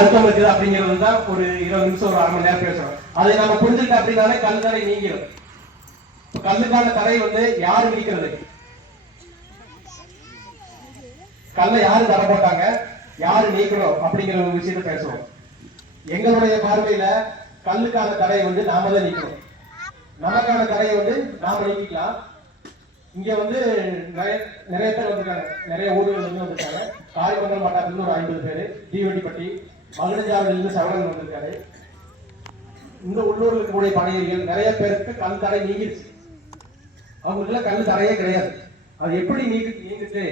அர்த்தம் இருக்குது அப்படிங்கிறது தான் ஒரு 20 நிமிஷம் ஒரு 1/2 மணி நேரம் பேசுறோம். அதை நம்ம புரிஞ்சுக்கிட்ட அப்படின்னாலே கல் தடை நீங்கிடும். கல்லுக்கான தடை வந்து யாரு நீக்கிறது? கல்லை யாரு தடை போட்டாங்க, யாரு நீக்கணும் அப்படிங்கிற ஒரு விஷயத்த பேசுவோம். எங்களுடைய பார்வையில கல்லுக்கான தடையை வந்து நாம தான் நீக்கணும். நமக்கான தடையை வந்து நாம நீக்கிக்கலாம். இங்க வந்து நிறைய பேர் வந்திருக்காங்க, நிறைய ஊர்கள் இருந்து வந்திருக்காங்க. காரிமங்கல் மாவட்டத்துல ஒரு 50 பேரு, தீவண்டிப்பட்டி, மகிழஞ்சாவில் இருந்து சவரன் வந்திருக்காரு. இந்த உள்ளூர்களுக்கு கூடிய பணியர்கள் நிறைய பேருக்கு கல் தடை நீங்கிடுச்சு. அவங்களுக்கு கல் தடையே கிடையாது. அது எப்படி நீங்கிட்டு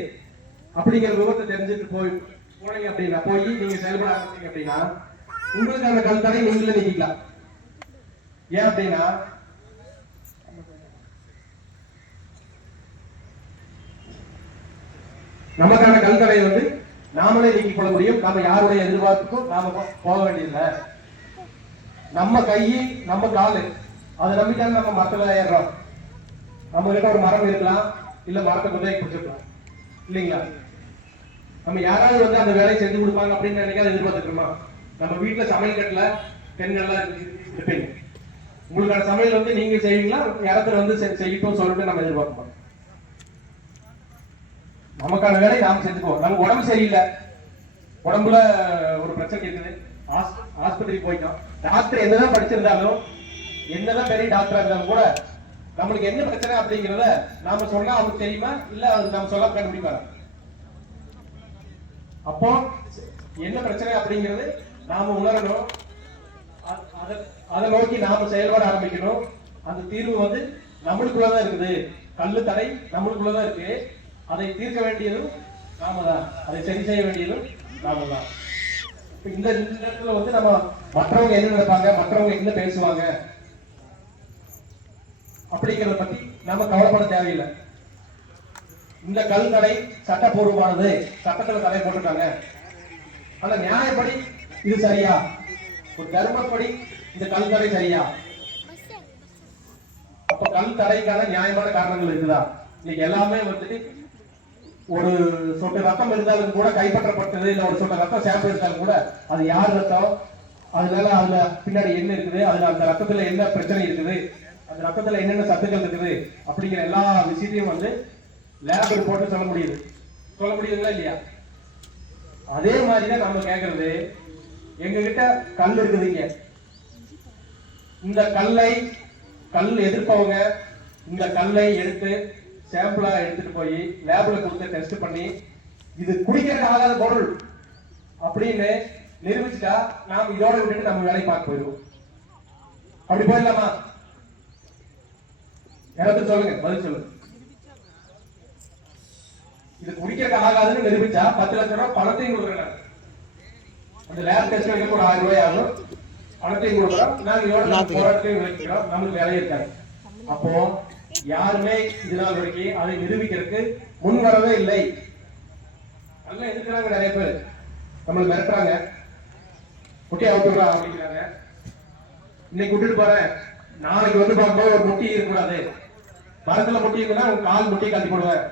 அப்படிங்கிற விவரத்தை தெரிஞ்சுட்டு போனீங்க அப்படின்னா, போய் நீங்க செயல்பட ஆரம்பிச்சீங்க அப்படின்னா உங்களுக்கு அந்த கல் தடை நீங்களே நீக்கிக்கலாம். ஏன் அப்படின்னா நமக்கான கல் தடையை வந்து நாமளே நீக்கிக் கொள்ள முடியும். நம்ம யாருடைய எதிர்பார்ப்புக்கும் நாம போக வேண்டியதில்லை. நம்ம கை நம்ம காலு அதை நம்பித்தான் நம்ம மரத்துல ஏறுறோம். நம்ம கிட்ட ஒரு மரம் இருக்கலாம், இல்ல மரத்தை கொண்டே பிடிச்சிருக்கலாம் இல்லைங்களா? நம்ம யாராவது வந்து அந்த வேலையை செஞ்சு கொடுப்பாங்க அப்படின்னு நினைக்காத எதிர்பார்த்துக்கிறோமா? நம்ம வீட்டுல சமையல் கட்டுல பெண்கள்லாம் இருப்பீங்க. உங்களுக்கான சமையல் வந்து நீங்க செய்வீங்களா, யாராவது வந்து செய்யட்டும் சொல்லிட்டு நம்ம எதிர்பார்ப்போம். நமக்கான வேலையை நாம செஞ்சுக்குவோம். நமக்கு உடம்பு சரியில்லை, உடம்புல ஒரு பிரச்சனை இருக்குது, ஆஸ்பத்திரி போயிட்டோம். டாக்டர் என்னதான் படிச்சிருந்தாலும், என்னதான் பெரிய டாக்டரா இருந்தாலும் கூட நம்மளுக்கு என்ன பிரச்சனை அப்படிங்கிறத நாம சொன்னா அவங்களுக்கு தெரியுமா, இல்ல அது நம்ம சொல்ல கண்டுபிடிப்பாங்க. அப்போ என்ன பிரச்சனை அப்படிங்கிறது நாம உணரணும். அதை நோக்கி நாம செயல்பட ஆரம்பிக்கணும். அந்த தீர்வு வந்து நம்மளுக்குள்ளதான் இருக்குது. கல்லு தடை நம்மளுக்குள்ளதான் இருக்கு. அதை தீர்க்க வேண்டியதும் நாம தான், அதை சரி செய்ய வேண்டியதும் நாம தான். இந்த இடத்துல வந்து நம்ம மற்றவங்க என்ன நினைப்பாங்க, மற்றவங்க என்ன பேசுவாங்க அப்படிங்கிறத பத்தி நம்ம கவலைப்பட தேவையில்லை. இந்த கல் தடை சட்டப்பூர்வமானது, சட்டத்துல தடை போட்டிருக்காங்க. அந்த நியாயப்படி இது சரியா, ஒரு தர்மப்படி இந்த கல் தடை சரியா? அப்ப கல் தடைக்கான நியாயமான காரணங்கள் இருக்குதா? இன்னைக்கு எல்லாமே வந்துட்டு ஒரு சொட்டு ரத்தம் இருந்தாலும் கூட, கைப்பற்றப்பட்டது இல்ல ஒரு சொட்டு ரத்தம் சாம்பிள் இருந்தாலும் கூட அது யார் ரத்தம், அதனால அதுல பின்னாடி என்ன இருக்குது, அதுல அந்த ரத்தத்துல என்ன பிரச்சனை இருக்குது, அந்த ரத்தத்துல என்னென்ன சத்துக்கள் இருக்குது அப்படிங்கிற எல்லா விஷயத்தையும் வந்து லேப் ரிப்போர்ட் சொல்ல முடியுதுங்களா இல்லையா? அதே மாதிரிதான் நம்ம கேட்கறது, எங்க கிட்ட கல் இருக்குதுங்க, இந்த கல் எதிர்ப்பவங்க இந்த கல்லை எடுத்து சாம்பிளா எடுத்துட்டு போய் லேப்ல கொடுத்து டெஸ்ட் பண்ணி இது குடிக்கிறது ஆகாத பொருள் அப்படின்னு நிரூபிச்சுட்டா நாம் இதோட விட்டுட்டு நம்ம வேலை பார்க்க போயிடுவோம். அப்படி போயிடலாமா? எனக்கு சொல்லுங்க, பதில் சொல்லுங்க. இது குடிக்கிறது ஆகாதுன்னு நிரூபிச்சா 10 லட்சம் ரூபாய் பணத்தையும் கொடுக்குறாங்க. அந்த லேப் டெஸ்ட் வைக்க ஒரு 1000 ரூபாய் ஆகும், பணத்தையும் கொடுக்குறோம். நாங்க இதோட போராட்டத்தையும் வைக்கிறோம், நமக்கு வேலையே இருக்காது. அப்போ யாருமே இதனால் வரைக்கும் அதை நிரூபிக்கிறதுக்கு முன் வரவே இல்லை. நல்லா எதிர்க்கிறாங்க நிறைய பேர், நம்மளை மிரட்டுறாங்க, முட்டி அவுட்டுறா அப்படிங்கிறாங்க. இன்னைக்கு விட்டுட்டு போறேன், நாளைக்கு வந்து பார்க்கும்போது ஒரு முட்டி இருக்கக்கூடாது, மரத்துல முட்டி இருக்குன்னா கால் முட்டி கட்டி போடுவேன்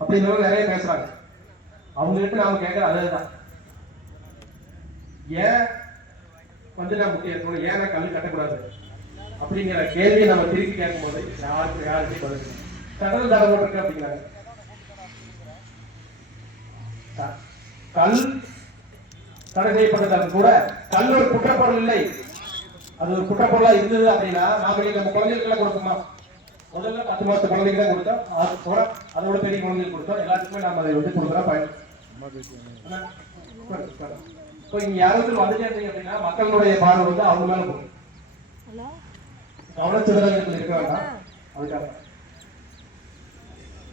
அப்படின்னு நிறைய பேசுறாங்க. அவங்க கிட்ட நாம கேட்கற அதுதான், ஏன் வந்து நான் முட்டி இருக்கணும், ஏன் நான் கல் கட்டக்கூடாது அப்படிங்கிற கேள்வியை நம்ம திருப்பி கேட்கும் போது யாருமே பதில் கடல் தடை போட்டிருக்கு அப்படிங்கிறாங்க. கல் தடை செய்யப்பட்டதாலும் கூட கல் ஒரு குற்றப்பொருள் இல்லை. அது ஒரு குற்றப்பொருளா இருந்தது அப்படின்னா நாம நம்ம குழந்தைகளுக்கு கொடுக்குமா? முதல்ல 10 மாசத்து குழந்தைக்கு தான் கொடுத்தோம், அதோட பெரிய குழந்தைகளுக்கு கொடுத்தோம், எல்லாத்துக்குமே நாம அதை வந்து கொடுக்குறோம் பயன். இப்போ இங்க யாராவது வந்துட்டே அப்படின்னா மக்களுடைய பார்வை வந்து அவங்க மேல போகும். கவனச்சிதறல் இருக்க வேண்டாம், அதுக்காக